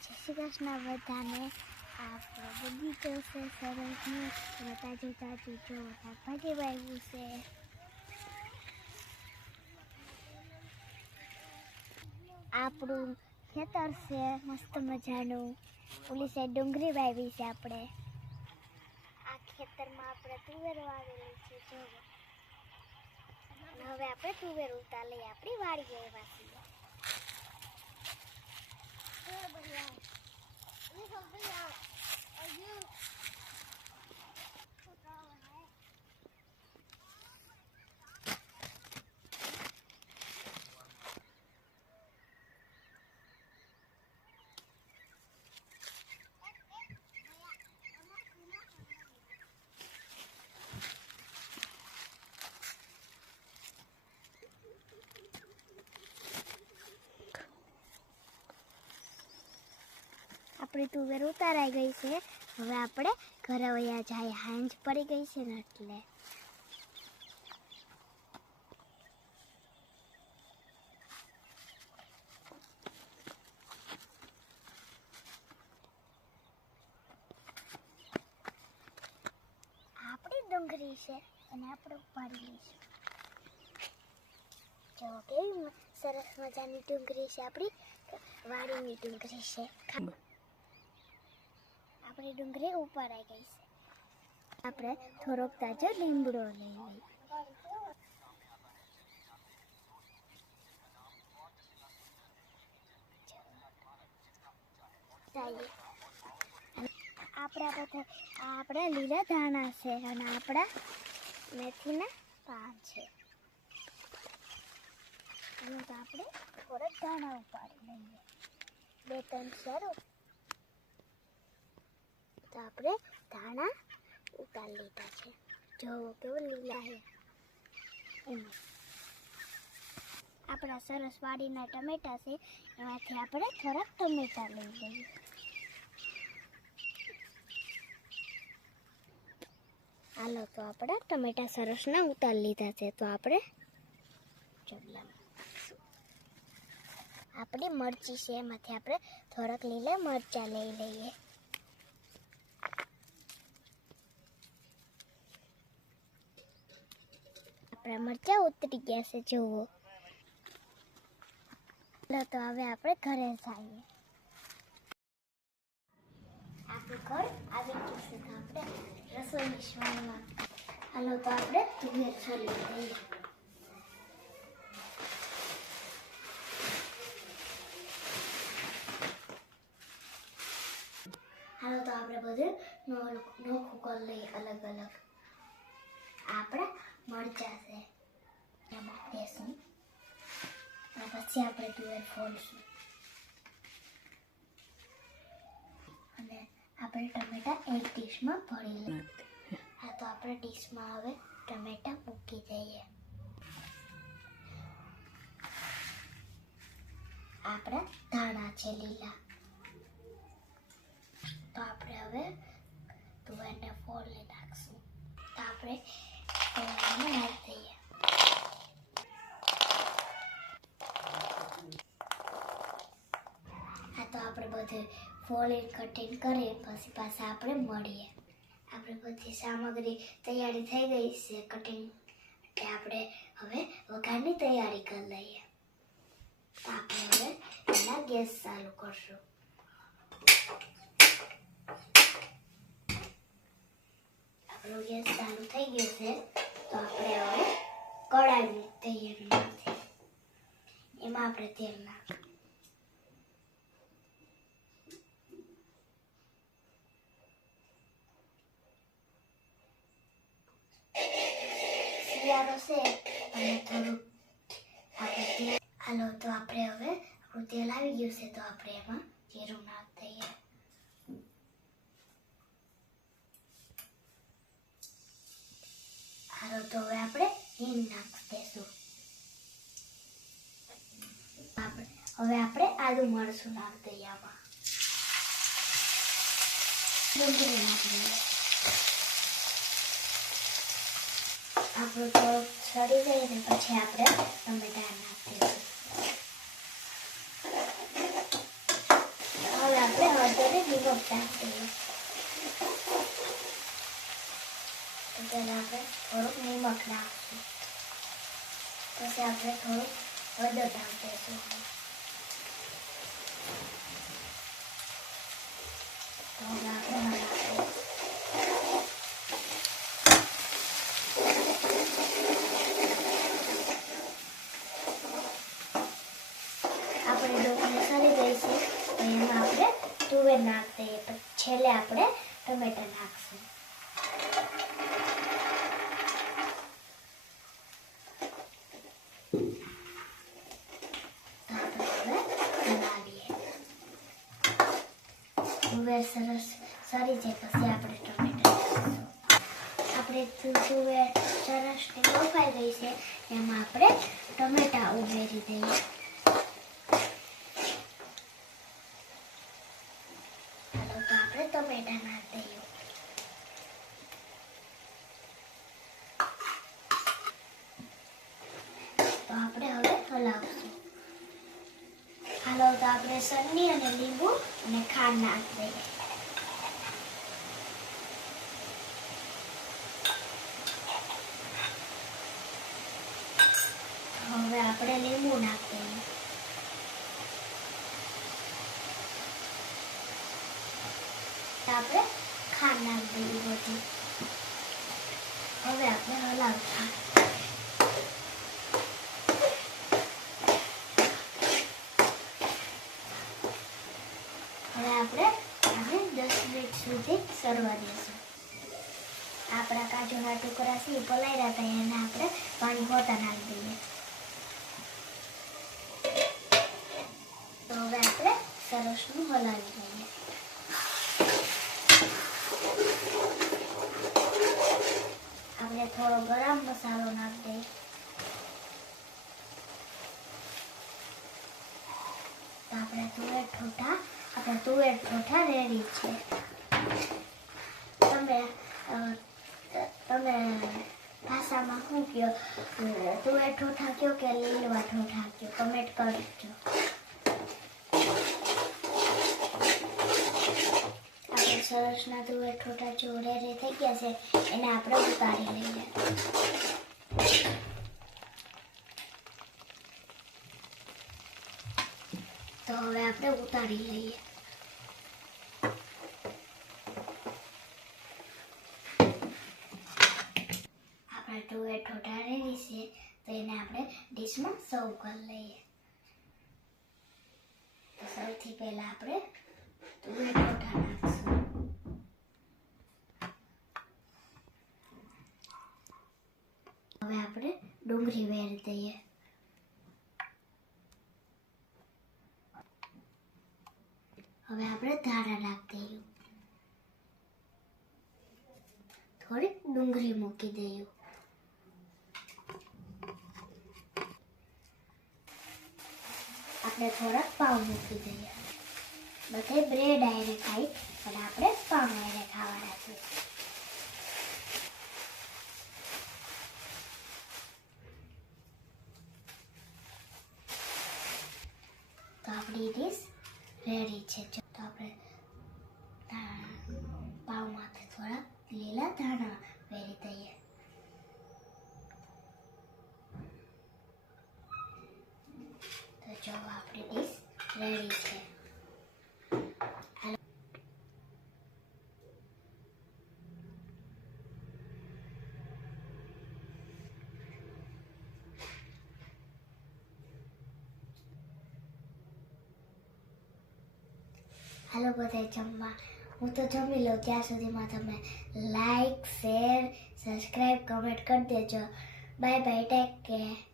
જય શ્રી કૃષ્ણ બધાને. આપણો બગીચો છે સરસનું બધા જોતા જોજો શાકભાજી વાવ્યું છે. આપણું ખેતર છે, મસ્ત મજાનું. ઓલી સાઈડ ડુંગળી વાવી છે આપણે. આ ખેતરમાં આપણે તુવેર વાવેલી છે જો હવે આપણે તુવેર ઉતાર લઈએ આપણી વાડીએ એવા છીએ 这不行你可不行。આપણી તુવેર ઉતારાઈ ગઈ છે. હવે આપણે ઘરે વયા જાય, હાંજ પડી ગઈ છે ને એટલે. આપણી ડુંગળી છે અને આપણે ઉપાડી લઈશું જો કેવી સરસ મજાની ડુંગળી છે આપણી. વાડીની ડુંગળી છે. આપણી ડુંગળી ઉપાડાઈ ગઈ છે. આપણે થોડોક તાજો લીમડો લઈ લઈએ. આપણા બધા આપણા લીલા ધાણા છે અને આપણા મેથીના પાન છે. અને આપણે થોડાક ધાણા ઉપાડી લઈએ. બે ત્રણ સારું તો આપણે ધાણા ઉતારી લીધા છે. જોવો કેવો લીલા છે. એમ. આપણા સરસ વાડીના ટમેટા છે. એમાંથી આપણે થોડાક ટમેટા લઈ લઈએ. હાલો, તો આપણે ટમેટા સરસના ઉતારી લીધા છે. તો આપણે આપણી મરચી છે. એમાંથી આપણે થોડાક લીલા મરચાં લઈ લઈએ. આપણા મરચા ઉતરી ગયા છે, જુઓ. તો હવે આપણે ઘરે જઈએ. આપણું ઘર આવી ગયું આપણે રસોઈ શોધવા હાલો તો આપણે તુવેર છોલી દઈએ હાલો તો આપણે બધું નોખું કરી લઈએ અલગ અલગ. આપણે મરચા છે. એમાં દેશું પછી આપણે તુવેર ફોડશું. અને આપણે ટમેટા એક ડીશમાં ભરી લઈએ. હા, તો આપણે ડીશમાં હવે ટમેટા મૂકી દઈએ. આપણા ધાણા છે લીલા. તુવેરને નાખી દઈએ હા તો આપણે બધું ફોલી કટિંગ કરીએ પછી પાછા આપણે મળીએ આપણે બધી સામગ્રી તૈયારી થઈ ગઈ છે કટિંગ એટલે આપણે હવે વઘારની તૈયારી કરી લઈએ તો આપણે હવે એના ગેસ ચાલુ કરશું આપણો ગેસ ચાલુ થઈ ગયો છે, તો આપણે હવે દઈએ એમાંથી. એમાં આપણે તેલ નાખ શિયાળો છે, અને થોડુંક આપણે તેલ હાલો, તો આપણે હવે આપણું તેલ આવી ગયું છે, તો આપણે એમાં જીરું નાખ દઈએ. હાલો, તો હવે આપણે હિંગ નાખી દઈશું આપણે, હવે આપણે આદુ મરચું નાખી દઈએ આમાં. આપણું તો સડી જાય ને પછી આપણે ટમેટા નાખી દઈશું હવે આપણે હળદરને હળદર ને નાખી આપણે થોડુંક નિમક નાખશું પછી આપણે થોડુંક હળદર નાખી દઈશું તો હવે આપણે હલાવીએ આપણે ડુંગળી સરી ગઈ છે તો એમાં આપણે તુવેર નાખી દઈએ પછી છેલ્લે આપણે ટમેટા નાખશું તો આપણે હવે હલાવીએ તુવેર સરસ સરી જાય પછી આપણે ટમેટા આપણે તુવેર સરસ બફાઈ ગઈ છે એમાં આપણે ટમેટા ઉમેરી દઈએ ચાલો તો આપણે ટમેટા નાખી દઈએ તો આપણે હવે હલાવશું હલાવતા આપણે સન્ની અને લીંબુ અને ખાંડ નાખી દઈએ. હવે આપણે લીંબુ નાખ દઈએ. આપણે ખાંડ નાખી દઈએ બધી. હવે આપણે હલાવશું હવે આપણે આને દસ મિનિટ સુધી દેશું. આપણા કાજુના ટુકડા છે એ પલાયરા હતા, એને આપણે પાણી હોતા નાખી દઈએ. તો હવે આપણે સરસનું હલાવી દઈએ. આપણે થોડો ગરમ મસાલો નાખી દઈએ. આપણે તુવેર ઠોઠા, આપણે તુવેર ઠોઠા રેડી છે. તમે તમે ભાષામાં શું કહો તુવેર ઠોઠા કયો કે લીલવા ઠોઠા કયો કમેન્ટ કરજો આપણે સરસના તુવેર ઠોઠા જોડે રે થઈ ગયા છે એને આપણે ઉતારી લઈએ તો હવે આપણે ઉતારી લઈએ આપણા તુવેર ઠોઠા રેડી છે, તો એને આપણે ડીશમાં સર્વ કરી લઈએ. તો સૌથી પહેલા આપણે તુવેર ઠોઠા નાખશું. હવે આપણે ડુંગળી વેરી દઈએ. હવે આપણે ધાણા નાખી દઈએ. થોડીક ડુંગળી મૂકી દઈએ. આપણે થોડાક પાઉં મૂકી દઈએ. બધે બ્રેડ આઈને ખાઈ પણ આપણે પાવ આઈને ખાવાના છે. તો આપણી ડીશ રેડી છે જો તો આપણે ધા- પાવમાંથી થોડા લીલા ધાણા વેરી દઈએ તો જો આપણી ડીશ રેડી છે હાલો બધા જમવા હું તો જમી લઉં ત્યાં સુધીમાં તમે લાઈક શેર સબસ્ક્રાઈબ કમેન્ટ કરી દેજો બાય બાય ટેક કેર